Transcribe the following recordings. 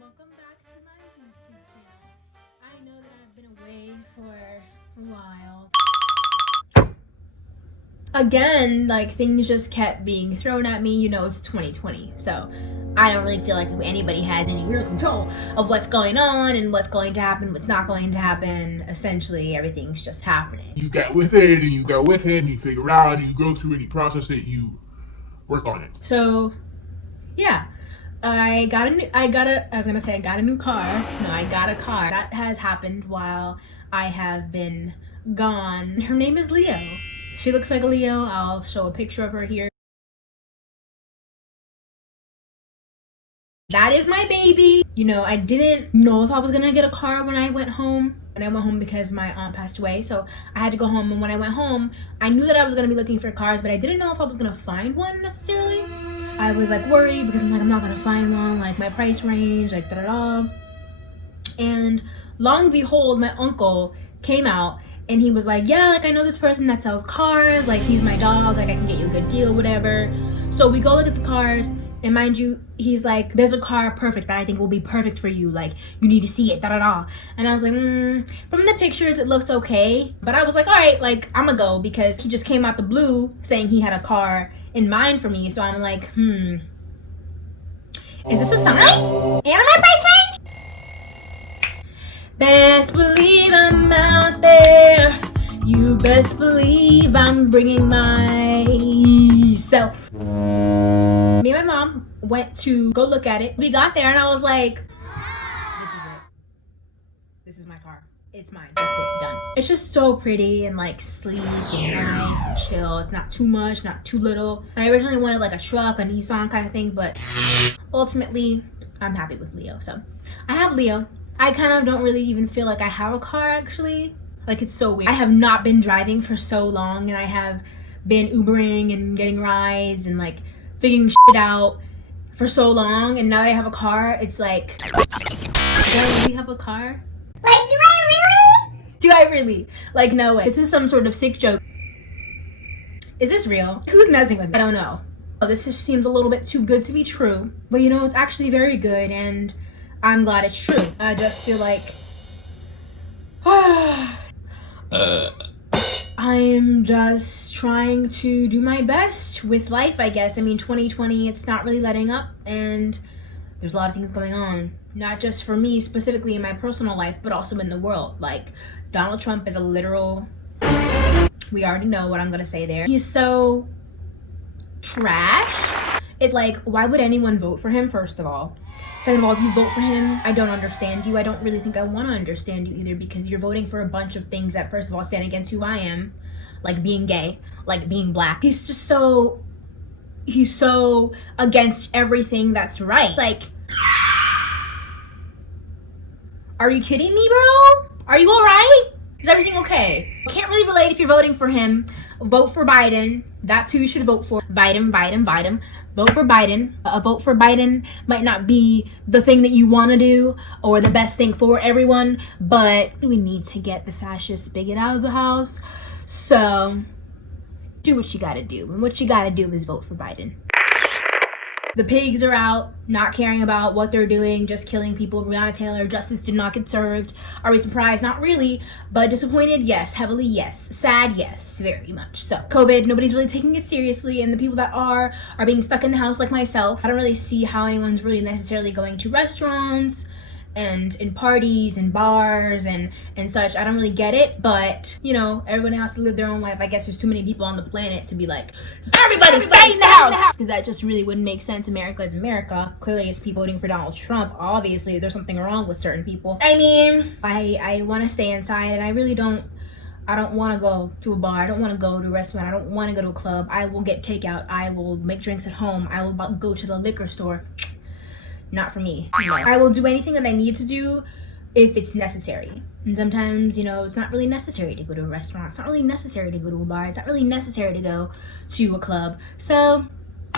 Welcome back to my YouTube channel. I know that I've been away for a while. Again, like things just kept being thrown at me. You know, it's 2020, so I don't really feel like anybody has any real control of what's going on and what's going to happen, what's not going to happen. Essentially, everything's just happening. You get with it, and you go with it, and you figure it out, and you go through any process that you work on it. So, yeah. I got a new car. No, I got a car. That has happened while I have been gone. Her name is Leo. She looks like a Leo. I'll show a picture of her here. That is my baby. You know, I didn't know if I was gonna get a car when I went home. And I went home because my aunt passed away, so I had to go home. And when I went home, I knew that I was gonna be looking for cars, but I didn't know if I was gonna find one necessarily. I was like worried because I'm like, I'm not gonna find one, like my price range, like da-da-da. And long and behold, my uncle came out and he was like, yeah, like I know this person that sells cars, like he's my dog, like I can get you a good deal, whatever. So we go look at the cars, and mind you, he's like, there's a car perfect that I think will be perfect for you, like you need to see it, da-da-da. And I was like, from the pictures it looks okay, but I was like, all right, like I'm gonna go, because he just came out the blue saying he had a car in mind for me. So I'm like, is this a sign? And my price range? Best believe I'm out there. You best believe I'm bringing myself. Me and my mom went to go look at it. We got there and I was like, this is it. This is my car. It's mine. That's it. Done. It's just so pretty and like sleek and nice and chill. It's not too much, not too little. I originally wanted like a truck, a Nissan kind of thing, but ultimately I'm happy with Leo. So I have Leo. I kind of don't really even feel like I have a car actually. Like it's so weird. I have not been driving for so long, and I have been Ubering and getting rides and like figuring shit out for so long, and now that I have a car, it's like, do I really have a car? Like, do I really? Do I really? Like, no way. This is some sort of sick joke. Is this real? Who's messing with me? I don't know. Oh, this just seems a little bit too good to be true. But you know, it's actually very good, and I'm glad it's true. I just feel like I'm just trying to do my best with life, I guess. I mean, 2020, it's not really letting up, and there's a lot of things going on. Not just for me specifically in my personal life, but also in the world. Like, Donald Trump is a literal, we already know what I'm gonna say there. He's so trash. It's like, why would anyone vote for him, first of all? Second of all, if you vote for him, I don't understand you. I don't really think I want to understand you either, because you're voting for a bunch of things that, first of all, stand against who I am. Like being gay, like being black. He's so against everything that's right. Like, are you kidding me, bro? Are you all right? Is everything okay? I can't really relate if you're voting for him. Vote for Biden. That's who you should vote for. Biden. Vote for Biden. A vote for Biden might not be the thing that you want to do or the best thing for everyone, but we need to get the fascist bigot out of the house. So do what you gotta do. And what you gotta do is vote for Biden. The pigs are out, not caring about what they're doing, just killing people. Breonna Taylor, justice did not get served. Are we surprised? Not really. But disappointed? Yes. Heavily? Yes. Sad? Yes. Very much so. COVID, nobody's really taking it seriously, and the people that are being stuck in the house like myself. I don't really see how anyone's really necessarily going to restaurants and in parties and bars and such. I don't really get it, but you know, everyone has to live their own life. I guess there's too many people on the planet to be like, everybody stay in the house, because that just really wouldn't make sense. America is America. Clearly it's people voting for Donald Trump. Obviously there's something wrong with certain people. I mean, I want to stay inside, and I really don't want to go to a bar. I don't want to go to a restaurant. I don't want to go to a club. I will get takeout. I will make drinks at home. I will go to the liquor store. Not for me. No. I will do anything that I need to do if it's necessary. And sometimes, you know, it's not really necessary to go to a restaurant. It's not really necessary to go to a bar. It's not really necessary to go to a club. So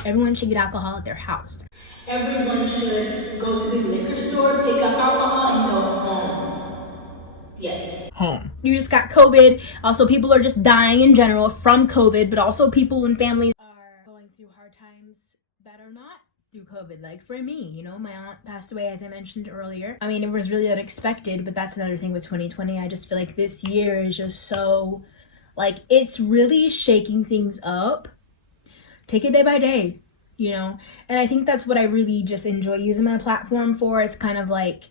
everyone should get alcohol at their house. Everyone should go to the liquor store, pick up alcohol, and go home. Yes. Home. You just got COVID. Also, people are just dying in general from COVID, but also people and families are going through hard times that are not through COVID. Like for me, you know, my aunt passed away, as I mentioned earlier. I mean, it was really unexpected, but that's another thing with 2020. I just feel like this year is just so, like, it's really shaking things up. Take it day by day, you know? And I think that's what I really just enjoy using my platform for. It's kind of like,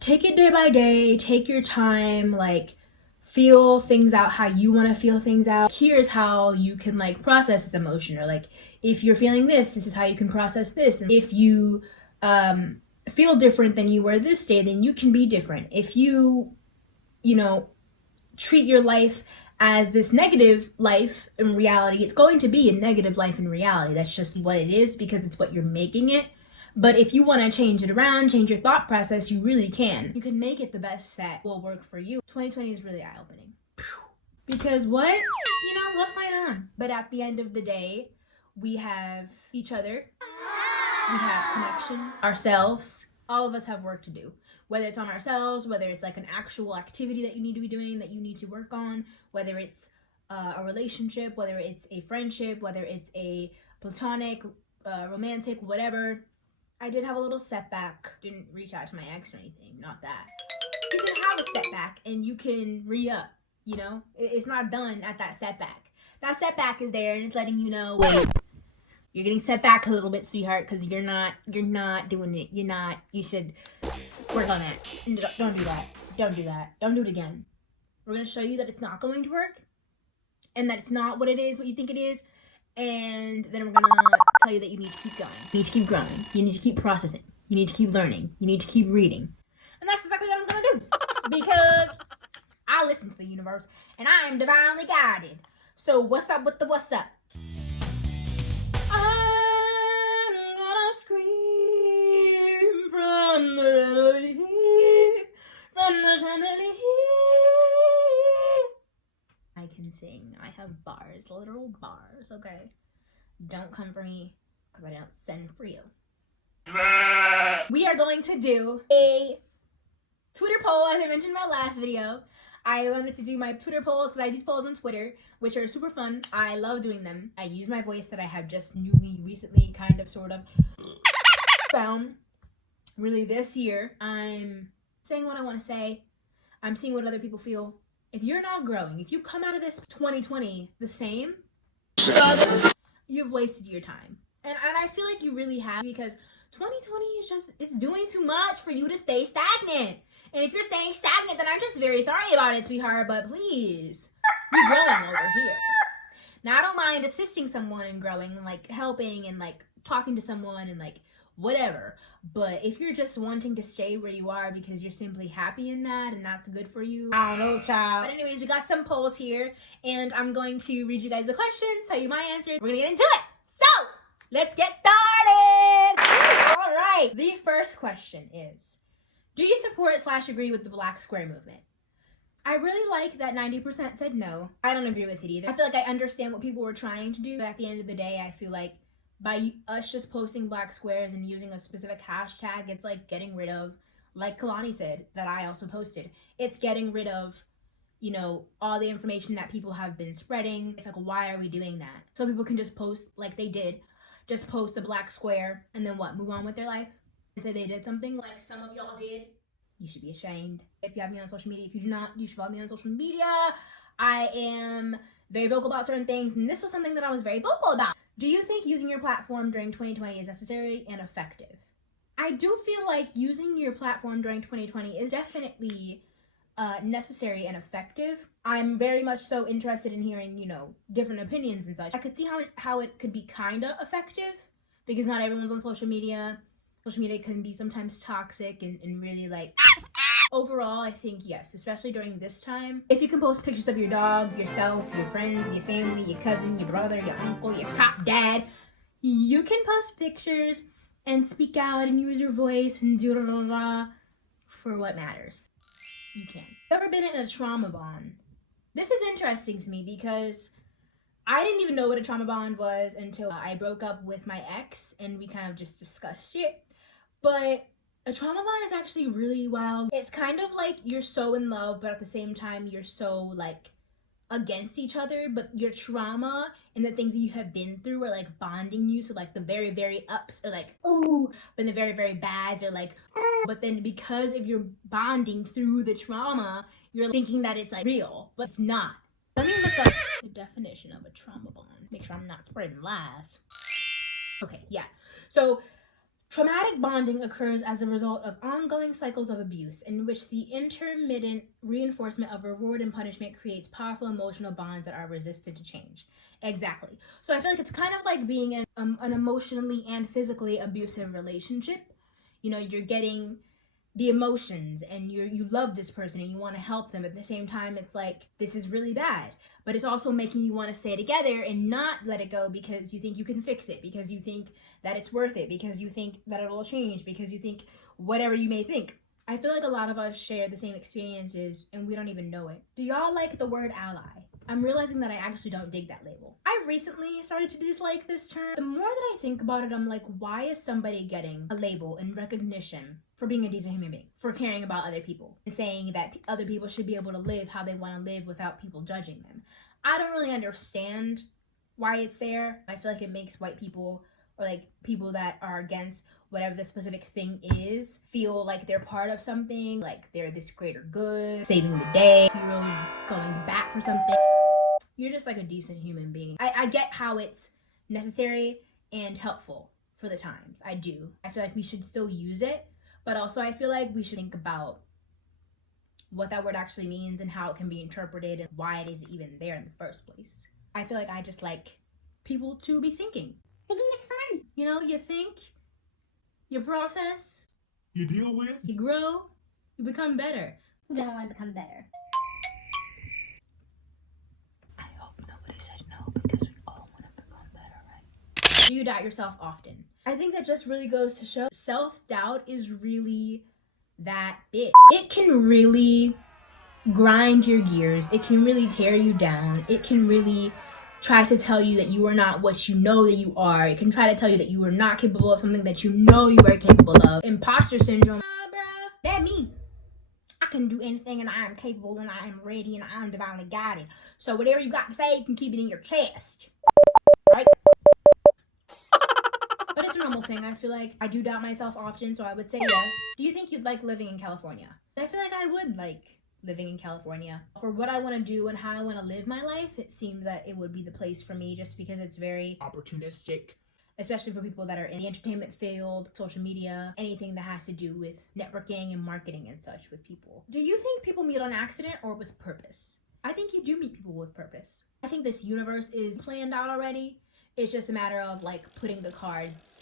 take it day by day, take your time, like, feel things out how you want to feel things out. Here's how you can like process this emotion, or like if you're feeling this is how you can process this. And if you feel different than you were this day, then you can be different. If you know, treat your life as this negative life, in reality it's going to be a negative life in reality. That's just what it is, because it's what you're making it. But if you want to change it around, change your thought process, you really can. You can make it the best that will work for you. 2020 is really eye-opening. Because what? You know, what's going on? But at the end of the day, we have each other. We have connection. Ourselves. All of us have work to do. Whether it's on ourselves, whether it's like an actual activity that you need to be doing, that you need to work on, whether it's a relationship, whether it's a friendship, whether it's a platonic, romantic, whatever. I did have a little setback. Didn't reach out to my ex or anything. Not that. You can have a setback and you can re-up, you know? It's not done at that setback. That setback is there and it's letting you know, wait, you're getting set back a little bit, sweetheart, because you're not doing it. You should work on that. Don't do that. Don't do that. Don't do it again. We're going to show you that it's not going to work and that it's not what it is, what you think it is. And then we're gonna tell you that you need to keep going. You need to keep growing. You need to keep processing. You need to keep learning. You need to keep reading. And that's exactly what I'm gonna do. Because I listen to the universe and I am divinely guided. So what's up with the what's up? I'm gonna scream from the chandelier. I can sing. I have bars, literal bars, okay? Don't come for me, because I don't send for you. We are going to do a Twitter poll, as I mentioned in my last video. I wanted to do my Twitter polls, because I do polls on Twitter, which are super fun. I love doing them. I use my voice that I have just recently kind of, sort of, found. Really, this year, I'm saying what I want to say. I'm seeing what other people feel. If you're not growing, if you come out of this 2020 the same, you've wasted your time. And I feel like you really have, because 2020 is just, it's doing too much for you to stay stagnant. And if you're staying stagnant, then I'm just very sorry about it, sweetheart, but please, you're growing over here. Now, I don't mind assisting someone in growing, like helping and like talking to someone and like whatever. But if you're just wanting to stay where you are because you're simply happy in that and that's good for you, I don't know, child. But anyways, we got some polls here and I'm going to read you guys the questions, tell you my answers. We're gonna get into it. So let's get started. All right. The first question is, do you support / agree with the Black Square movement? I really like that 90% said no. I don't agree with it either. I feel like I understand what people were trying to do, but at the end of the day, I feel like by us just posting black squares and using a specific hashtag, it's like getting rid of, like Kalani said, that I also posted, it's getting rid of, you know, all the information that people have been spreading. It's like, why are we doing that? So people can just post like they did, just post a black square and then what, move on with their life and say they did something like some of y'all did. You should be ashamed. If you have me on social media, if you do not, you should follow me on social media. I am very vocal about certain things, and this was something that I was very vocal about. Do you think using your platform during 2020 is necessary and effective? I do feel like using your platform during 2020 is definitely necessary and effective. I'm very much so interested in hearing, you know, different opinions and such. I could see how it could be kind of effective, because not everyone's on social media. Social media can be sometimes toxic and really like... Overall, I think yes, especially during this time. If you can post pictures of your dog, yourself, your friends, your family, your cousin, your brother, your uncle, your cop dad, you can post pictures and speak out and use your voice and do for what matters. You can. Ever been in a trauma bond? This is interesting to me because I didn't even know what a trauma bond was until I broke up with my ex and we kind of just discussed it. But a trauma bond is actually really wild. It's kind of like you're so in love, but at the same time, you're so like against each other, but your trauma and the things that you have been through are like bonding you. So like the very, very ups are like, ooh, but the very, very bads are like, ooh. But then because of your bonding through the trauma, you're thinking that it's like real, but it's not. Let me look up the definition of a trauma bond. Make sure I'm not spreading lies. Okay, yeah. So traumatic bonding occurs as a result of ongoing cycles of abuse in which the intermittent reinforcement of reward and punishment creates powerful emotional bonds that are resistant to change. Exactly. So I feel like it's kind of like being in an emotionally and physically abusive relationship. You know, you're getting the emotions and you love this person and you want to help them. At the same time, it's like, this is really bad. But it's also making you want to stay together and not let it go because you think you can fix it, because you think that it's worth it, because you think that it'll change, because you think whatever you may think. I feel like a lot of us share the same experiences and we don't even know it. Do y'all like the word ally? I'm realizing that I actually don't dig that label. I recently started to dislike this term. The more that I think about it, I'm like, why is somebody getting a label and recognition for being a decent human being, for caring about other people, and saying that other people should be able to live how they want to live without people judging them? I don't really understand why it's there. I feel like it makes white people, or like people that are against whatever the specific thing is, feel like they're part of something, like they're this greater good, saving the day, heroes going back for something. You're just like a decent human being. I get how it's necessary and helpful for the times. I do. I feel like we should still use it, but also I feel like we should think about what that word actually means and how it can be interpreted and why it is even there in the first place. I feel like I just like people to be thinking. Thinking is fun. You know, you think, you process, You deal with? you grow, you become better. Who doesn't want to become better? I hope nobody said no, because we all want to become better, right? Do you doubt yourself often? I think that just really goes to show self-doubt is really that big. It can really grind your gears. It can really tear you down. It can really try to tell you that you are not what you know that you are. It can try to tell you that you are not capable of something that you know you are capable of. Imposter syndrome. Bruh, that me. I can do anything and I am capable and I am ready and I am divinely guided. So whatever you got to say, you can keep it in your chest. Right? But it's a normal thing. I feel like I do doubt myself often, so I would say yes. Do you think you'd like living in California? I feel like I would like living in California. For what I want to do and how I want to live my life, it seems that it would be the place for me just because it's very opportunistic, especially for people that are in the entertainment field, social media, anything that has to do with networking and marketing and such with people. Do you think people meet on accident or with purpose? I think you do meet people with purpose. I think this universe is planned out already. It's just a matter of like putting the cards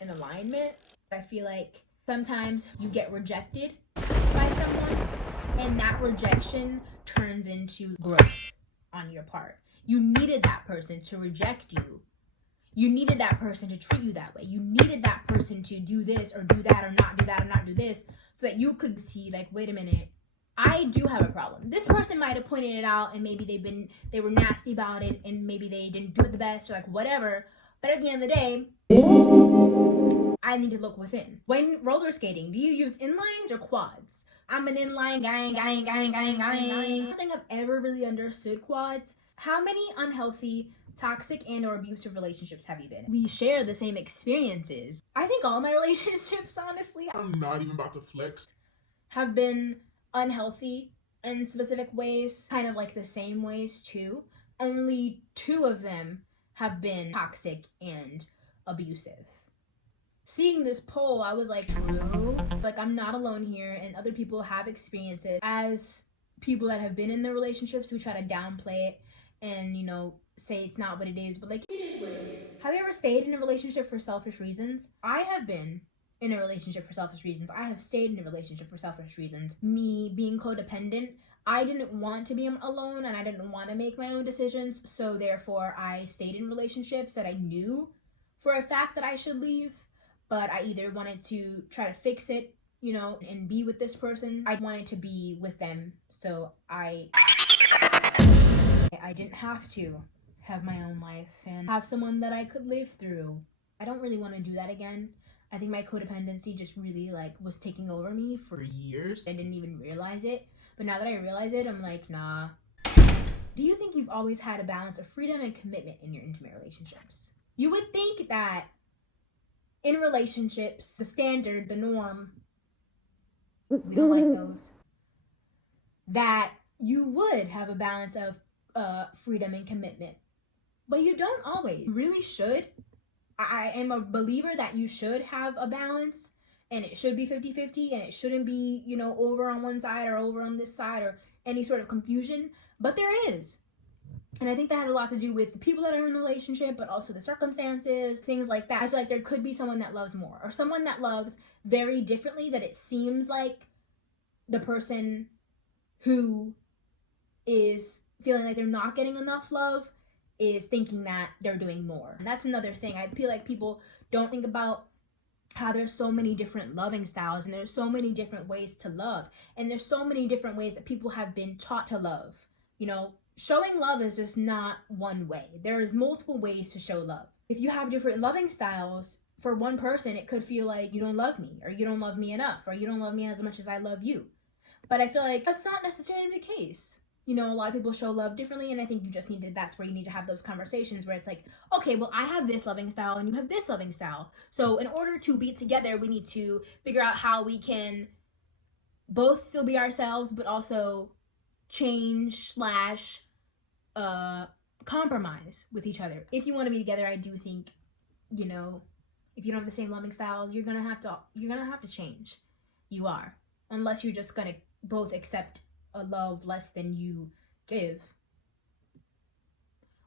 in alignment. I feel like sometimes you get rejected by someone and that rejection turns into growth on your part. You needed that person to reject you. You needed that person to treat you that way. You needed that person to do this or do that or not do that or not do this so that you could see like, wait a minute, I do have a problem. This person might have pointed it out and maybe they were nasty about it and maybe they didn't do it the best or like whatever. But at the end of the day, I need to look within. When roller skating, do you use inlines or quads? I'm an inline gang. I don't think I've ever really understood quads. How many unhealthy, toxic, and or abusive relationships have you been in? We share the same experiences. I think all my relationships, honestly, I'm not even about to flex. have been unhealthy in specific ways, kind of like the same ways too. Only 2 of them have been toxic and abusive. Seeing this poll, I was like, true. Like, I'm not alone here, and other people have experiences. As people that have been in the relationships who try to downplay it and, you know, say it's not what it is, but like, it is what it is. Have you ever stayed in a relationship for selfish reasons? I have been in a relationship for selfish reasons. I have stayed in a relationship for selfish reasons. Me being codependent, I didn't want to be alone and I didn't want to make my own decisions, so therefore I stayed in relationships that I knew for a fact that I should leave, but I either wanted to try to fix it, you know, and be with this person. I wanted to be with them, so I didn't have to have my own life and have someone that I could live through. I don't really want to do that again. I think my codependency just really like was taking over me for years. I didn't even realize it, but now that I realize it, I'm like, nah. Do you think you've always had a balance of freedom and commitment in your intimate relationships? You would think that in relationships, the standard, the norm, we don't like those, that you would have a balance of freedom and commitment. But you don't always. You really should. I am a believer that you should have a balance, and it should be 50-50, and it shouldn't be, over on one side or over on this side or any sort of confusion. But there is. And I think that has a lot to do with the people that are in the relationship, but also the circumstances, things like that. I feel like there could be someone that loves more, or someone that loves very differently, that it seems like the person who is feeling like they're not getting enough love is thinking that they're doing more. And that's another thing. I feel like people don't think about how there's so many different loving styles, and there's so many different ways to love, and there's so many different ways that people have been taught to love. Showing love is just not one way. There's multiple ways to show love. If you have different loving styles, for one person, it could feel like you don't love me, or you don't love me enough, or you don't love me as much as I love you. But I feel like that's not necessarily the case. A lot of people show love differently, and I think that's where you need to have those conversations where it's like, okay, well, I have this loving style and you have this loving style. So in order to be together, we need to figure out how we can both still be ourselves, but also change / compromise with each other. If you want to be together, I do think, if you don't have the same loving styles, you're gonna have to change. You are, unless you're just gonna both accept a love less than you give,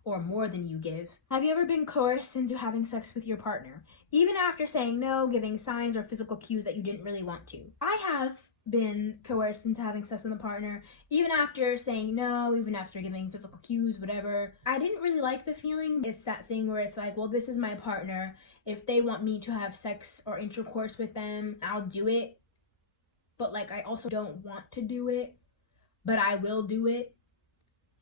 or more than you give. Have you ever been coerced into having sex with your partner, even after saying no, giving signs or physical cues that you didn't really want to? I have been coerced into having sex with a partner, even after saying no, even after giving physical cues, whatever. I didn't really like the feeling. It's that thing where it's like, well, this is my partner. If they want me to have sex or intercourse with them, I'll do it. But I also don't want to do it, but I will do it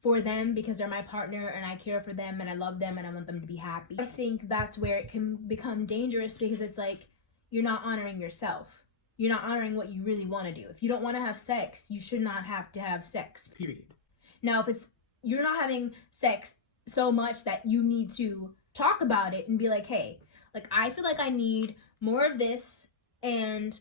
for them because they're my partner and I care for them and I love them and I want them to be happy. I think that's where it can become dangerous, because it's like you're not honoring yourself. You're not honoring what you really want to do. If you don't want to have sex, you should not have to have sex, period. Now, if you're not having sex so much that you need to talk about it and be like, hey, I feel like I need more of this, and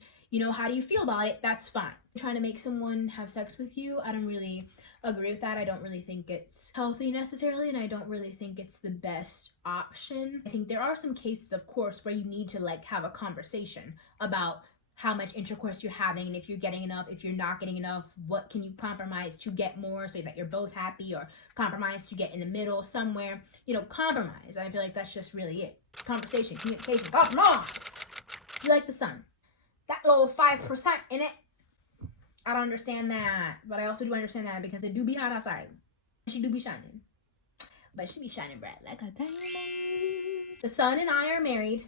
how do you feel about it? That's fine. Trying to make someone have sex with you, I don't really agree with that. I don't really think it's healthy necessarily, and I don't really think it's the best option. I think there are some cases, of course, where you need to have a conversation about how much intercourse you're having, and if you're getting enough, if you're not getting enough, what can you compromise to get more so that you're both happy, or compromise to get in the middle somewhere. Compromise. I feel like that's just really it. Conversation, communication, compromise. You like the sun. That little 5% in it, I don't understand that, but I also do understand that because it do be hot outside. She do be shining, but she be shining bright like a diamond. The sun and I are married,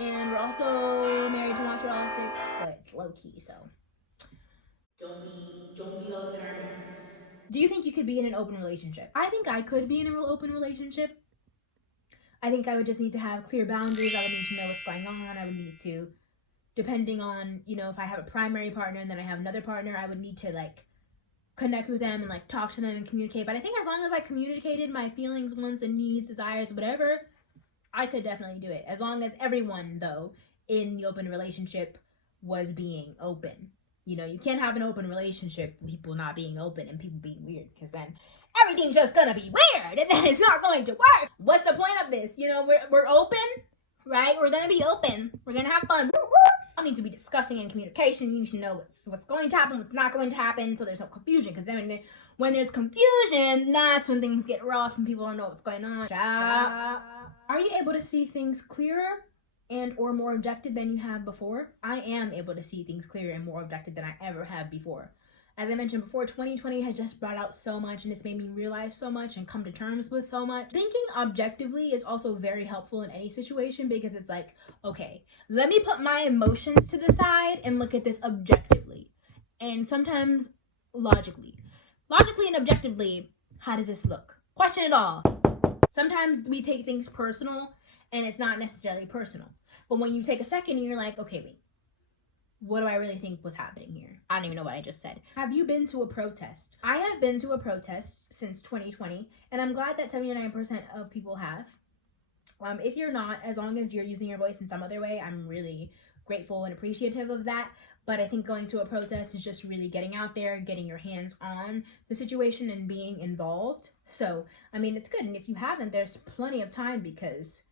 and we're also married to Montreal 6, but it's low key, so don't be up in our business. Do you think you could be in an open relationship? I think I could be in an open relationship. I think I would just need to have clear boundaries. I would need to know what's going on. I would need to, depending on, if I have a primary partner and then I have another partner, I would need to connect with them and talk to them and communicate. But I think as long as I communicated my feelings, wants, and needs, desires, whatever, I could definitely do it. As long as everyone, though, in the open relationship was being open. You can't have an open relationship with people not being open and people being weird, because then everything's just gonna be weird and then it's not going to work. What's the point of this? We're open, right? We're gonna be open. We're gonna have fun. I need to be discussing in communication. You need to know what's going to happen, what's not going to happen, so there's no confusion. Because then when there's confusion, that's when things get rough and people don't know what's going on. Are you able to see things clearer and or more objective than you have before? I am able to see things clearer and more objective than I ever have before. As I mentioned before, 2020 has just brought out so much, and it's made me realize so much and come to terms with so much. Thinking objectively is also very helpful in any situation, because it's like, okay, let me put my emotions to the side and look at this objectively. And sometimes logically and objectively, how does this look? Question it all. Sometimes we take things personal and it's not necessarily personal. But when you take a second and you're like, okay, wait, what do I really think was happening here? I don't even know what I just said. Have you been to a protest? I have been to a protest since 2020, and I'm glad that 79% of people have. If you're not, as long as you're using your voice in some other way, I'm really grateful and appreciative of that. But I think going to a protest is just really getting out there, getting your hands on the situation and being involved. So, I mean, it's good. And if you haven't, there's plenty of time because,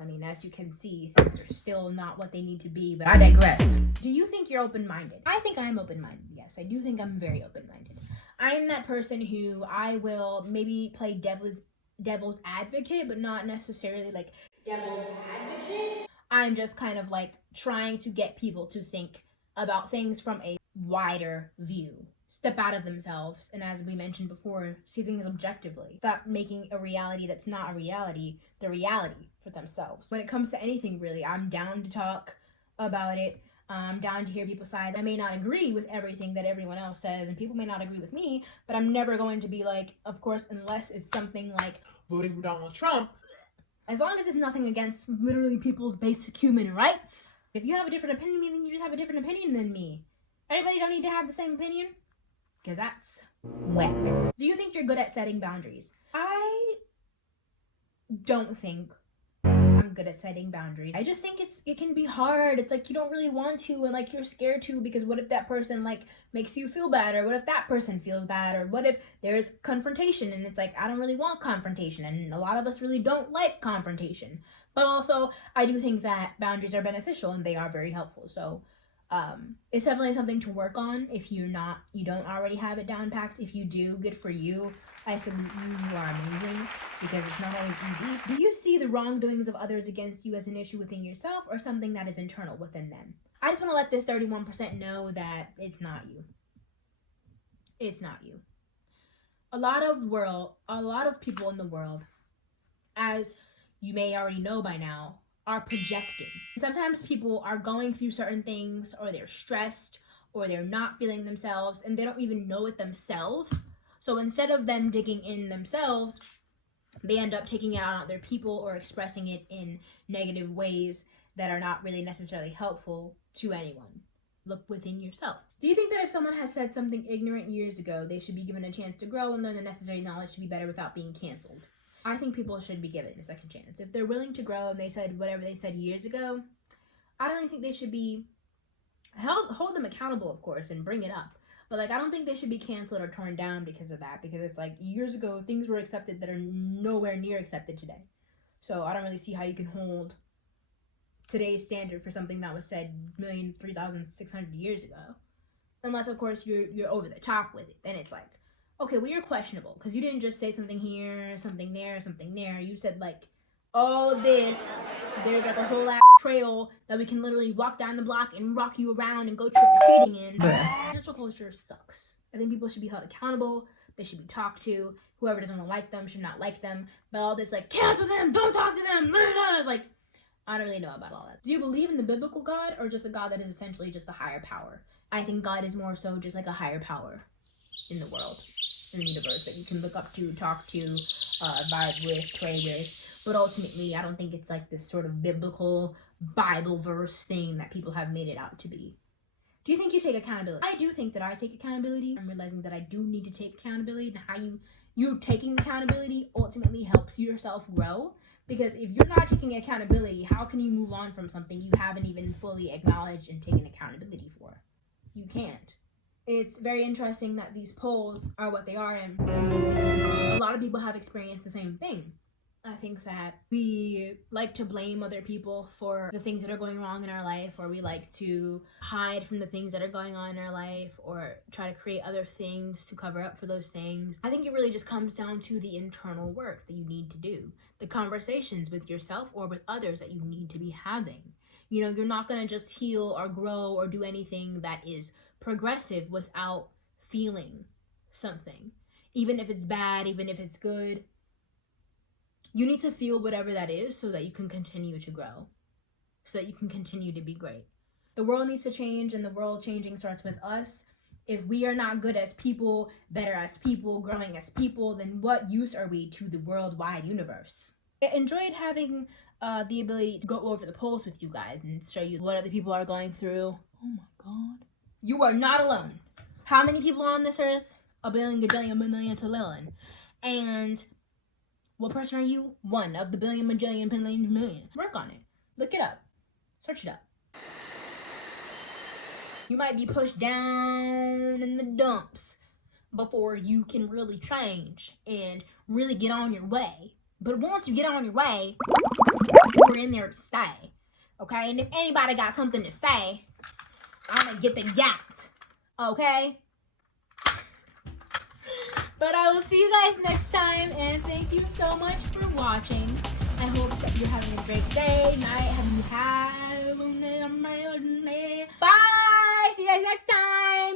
I mean, as you can see, things are still not what they need to be, but I digress. Do you think you're open-minded? I think I'm open-minded, yes. I do think I'm very open-minded. I'm that person who I will maybe play devil's advocate, but not necessarily like devil's advocate. I'm just kind of like trying to get people to think about things from a wider view. Step out of themselves, and as we mentioned before, see things objectively. Stop making a reality that's not a reality the reality for themselves. When it comes to anything, really, I'm down to talk about it. I'm down to hear people's sides. I may not agree with everything that everyone else says, and people may not agree with me, but I'm never going to be like, of course, unless it's something like Voting for Donald Trump. as long as it's nothing against literally people's basic human rights. If you have a different opinion than me, then you just have a different opinion than me. Everybody don't need to have the same opinion, because that's whack. Do you think you're good at setting boundaries? I don't think I'm good at setting boundaries. I just think it can be hard. It's like you don't really want to, and like you're scared to, because what if that person like makes you feel bad, or what if that person feels bad, or what if there's confrontation, and it's like I don't really want confrontation, and a lot of us really don't like confrontation. But also, I do think that boundaries are beneficial and they are very helpful. So it's definitely something to work on if you don't already have it down packed. If you do, good for you. I salute you. You are amazing, because it's not always easy. Do you see the wrongdoings of others against you as an issue within yourself, or something that is internal within them? I just want to let this 31% know that it's not you. It's not you. A lot of people in the world, as you may already know by now, are projecting. Sometimes people are going through certain things, or they're stressed, or they're not feeling themselves, and they don't even know it themselves. So instead of them digging in themselves, they end up taking it out on other people or expressing it in negative ways that are not really necessarily helpful to anyone. Look within yourself. Do you think that if someone has said something ignorant years ago, they should be given a chance to grow and learn the necessary knowledge to be better without being canceled? I think people should be given a second chance. If they're willing to grow and they said whatever they said years ago, I don't really think they should be hold them accountable, of course, and bring it up. But like, I don't think they should be canceled or torn down because of that, because it's like years ago things were accepted that are nowhere near accepted today. So I don't really see how you can hold today's standard for something that was said 3,600 years ago, unless of course you're over the top with it. Then it's like, okay, well, you're questionable, because you didn't just say something here, something there, something there. You said like all of this. There's like a whole ass trail that we can literally walk down the block and rock you around and go trick-or-treating in. Cancel culture sucks. I think people should be held accountable. They should be talked to. Whoever doesn't like them should not like them. But all this like, cancel them, don't talk to them, it's like, I don't really know about all that. Do you believe in the biblical God, or just a God that is essentially just a higher power? I think God is more so just like a higher power in the world, in the universe, that you can look up to, talk to, vibe with, pray with. But ultimately, I don't think it's like this sort of biblical Bible verse thing that people have made it out to be. Do you think you take accountability? I do think that I take accountability. I'm realizing that I do need to take accountability, and how you taking accountability ultimately helps yourself grow. Because if you're not taking accountability, how can you move on from something you haven't even fully acknowledged and taken accountability for? You can't. It's very interesting that these polls are what they are, and a lot of people have experienced the same thing. I think that we like to blame other people for the things that are going wrong in our life, or we like to hide from the things that are going on in our life, or try to create other things to cover up for those things. I think it really just comes down to the internal work that you need to do, the conversations with yourself or with others that you need to be having. You know, you're not going to just heal or grow or do anything that is progressive without feeling something. Even if it's bad, even if it's good, you need to feel whatever that is so that you can continue to grow, so that you can continue to be great. The world needs to change, and the world changing starts with us. If we are not good as people, better as people, growing as people, then what use are we to the worldwide universe? I enjoyed having the ability to go over the polls with you guys and show you what other people are going through. Oh my god. You are not alone. How many people are on this earth? A billion, gajillion, million, trillion. And what person are you? One of the billion, majillion, billion, million. Work on it. Look it up. Search it up. You might be pushed down in the dumps before you can really change and really get on your way. But once you get on your way, we're in there to stay. Okay? And if anybody got something to say, I'm gonna get the yacht. Okay? But I will see you guys next time, and thank you so much for watching. I hope that you're having a great day, night, bye! See you guys next time!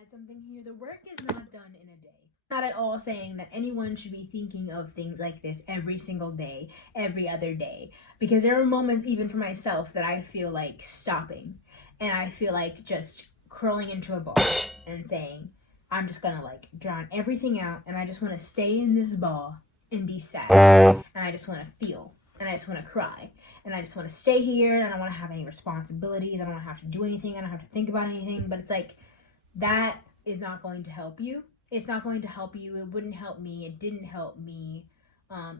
Add something here. The work is not done in a day. Not at all saying that anyone should be thinking of things like this every single day, every other day. Because there are moments, even for myself, that I feel like stopping. And I feel like just curling into a ball and saying, I'm just gonna like drown everything out, and I just want to stay in this ball and be sad, and I just want to feel, and I just want to cry, and I just want to stay here, and I don't want to have any responsibilities, I don't want to have to do anything, I don't have to think about anything. But it's like, that is not going to help you. It's not going to help you. It wouldn't help me. It didn't help me.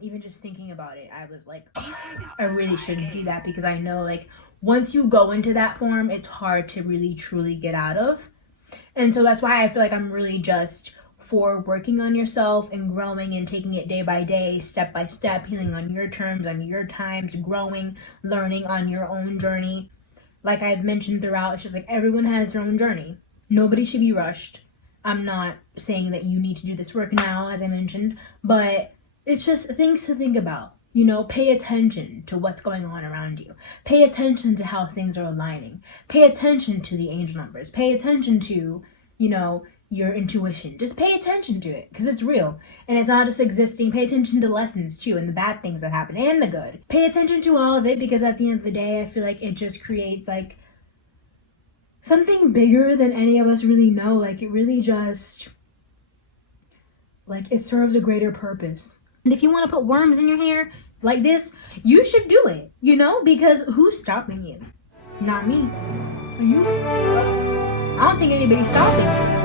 Even just thinking about it, I was like, oh, I really shouldn't do that, because I know like once you go into that form, it's hard to really truly get out of. And so that's why I feel like I'm really just for working on yourself and growing and taking it day by day, step by step, healing on your terms, on your times, growing, learning on your own journey. Like I've mentioned throughout, it's just like everyone has their own journey. Nobody should be rushed. I'm not saying that you need to do this work now, as I mentioned, but it's just things to think about. You know, pay attention to what's going on around you. Pay attention to how things are aligning. Pay attention to the angel numbers. Pay attention to, you know, your intuition. Just pay attention to it, because it's real. And it's not just existing. Pay attention to lessons too, and the bad things that happen, and the good. Pay attention to all of it, because at the end of the day, I feel like it just creates like something bigger than any of us really know. Like it really just, like it serves a greater purpose. And if you want to put worms in your hair like this, you should do it, you know, because who's stopping you? Not me. Are you? I don't think anybody's stopping you.